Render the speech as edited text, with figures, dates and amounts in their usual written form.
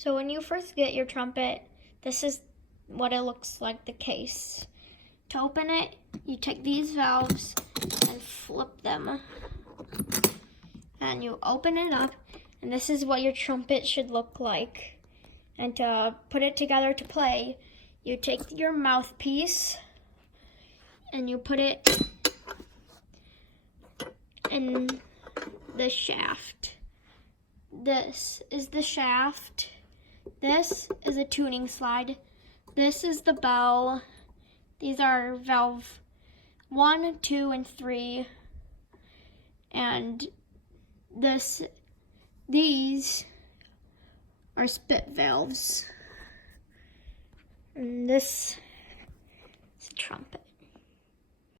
So when you first get your trumpet, this is what it looks like, the case. To open it, you take these valves and flip them. And you open it up, and this is what your trumpet should look like. And to put it together to play, you take your mouthpiece and you put it in the shaft. This is the shaft. This is a tuning slide. This is the bell. These are valve 1, 2, and 3. And these are spit valves. And this is a trumpet.